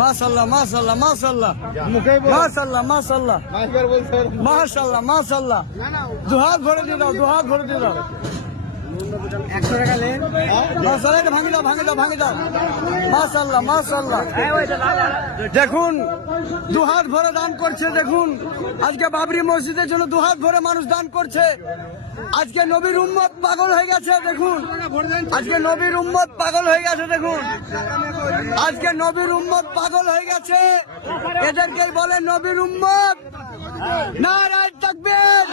মাশাআল্লাহ মাশাআল্লাহ মাশাআল্লাহ মাশাআল্লাহ মাশাআল্লাহ মাশাআল্লাহ মাশাআল্লাহ দুহাত ভরে দিয়ে দাও, দুহাত ভরে দিয়ে দাও। 100 টাকা লেন মাশাআল্লাহ, ভাঙি দাও ভাঙি দাও ভাঙি দাও। মাশাআল্লাহ মাশাআল্লাহ, দেখুন দুহাত ভরে দান করছে। দেখুন আজকে বাবরি মসজিদের জন্য দুহাত ভরে মানুষ দান করছে। আজকে নবীর উম্মত পাগল হয়ে গেছে। দেখুন আজকে নবীর উম্মত পাগল হয়ে গেছে। দেখুন আজকে নবীর উম্মত পাগল হয়ে গেছে। এদেরকে বলে নবীর উম্মত। নারায়ে তাকবীর।